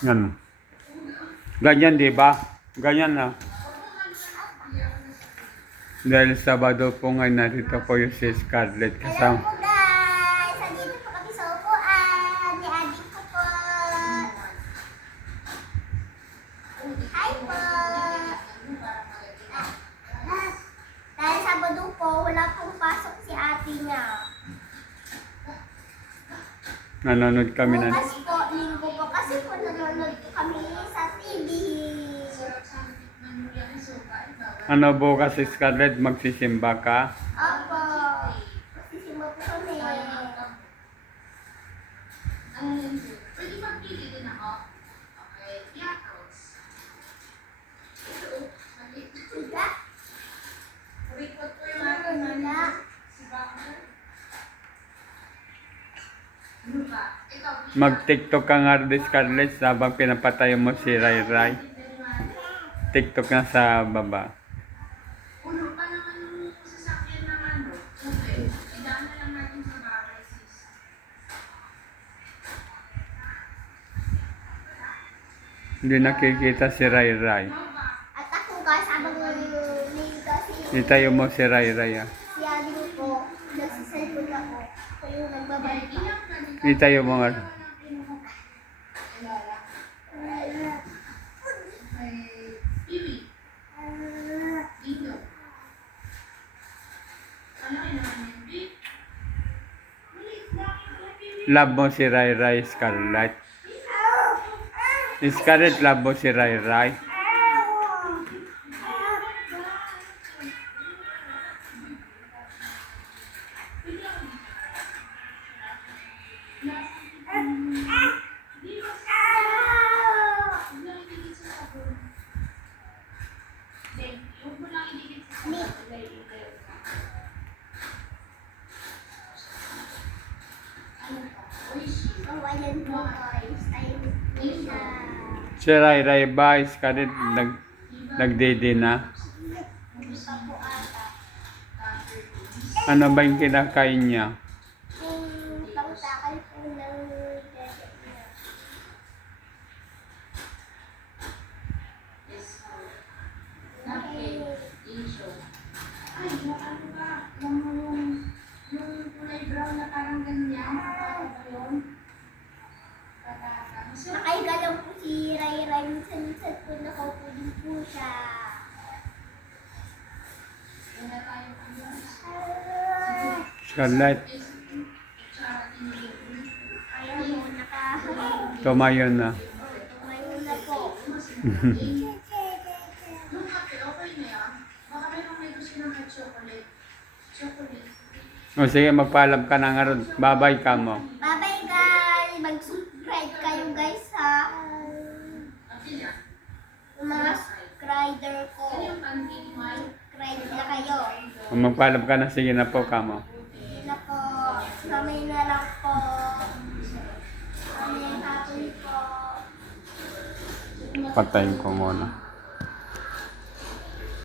Yan. Ganyan, di ba? Ganyan na. Dahil Sabado po ngayon, narito po yung si Scarlett Hello kasama. po guys! Andito po kami sa upuan. Ni adik ko po. Hi po! Dahil Sabado po, wala pong pasok si ate niya. Nanonood kami na. Bukas po, linggo po. Kasi po nanonood po kami sa TV. Ano bukas si Scarlett, magsisimba ka? Opo. Sisimba po kami. Pwede magpili din ako. Okay. Piatos. Ito. Maliit. Siga? Kurikot ko yung aking Wala. si Bangor. Ano ba? Ikaw. Mag-tiktok ka nga rin, Scarlett, habang pinapatay mo si Rai Rai. TikTok na sa baba. Puno pa naman yung sasakyan ng ano. Okay. Idaan na lang natin sa bahay, sis. Hindi nakikita si Rai Rai. At ako guys, habang nilito Itayo mo si Rai Rai, ah. si adik ko, nagsiselfon ako. Ako yung nagbabalik pa. Itayo mo nga. Piwi. Dito. Ano kayo naman yung beef? Maliit lang yung piwi. Love mo si Rai Rai, Scarlett. Scarlett, love mo si Rai Rai. Huwag mo lang idikit sa sabay. Ano pa? Oishi. Oh, ayan po guys. Ayun po siya. Si Rai Rai ba, Scarlett, nagdede na? Hindi pa po ata. Ano ba yung kinakain niya? Yung pangtakal po ng dede niya. Napkin. Insyo. Ay, yung ano ba? Yung kulay brown na parang ganyan. Ano ba yun? Nakahiga lang po si Rai Rai. Minsan po nakaupo din po siya. Wala tayo ano. Scarlett, Ayan po, tumayo na. tumayo na po. Yung kape, okay na yan. Baka may gusto ng chocolate. Chocolate. O sige, magpaalam ka na nga ron. Babay ka mo. Bye-bye guys! Mag-subscribe kayo guys ha. Okay na. Yung mga subscriber ko. Ano yung pancake wine? Subscribe na kayo. Magpaalam ka na, sige na po ka mo. Yun na po. Mamay na lang po. Mamay hapon po. Patayin ko muna.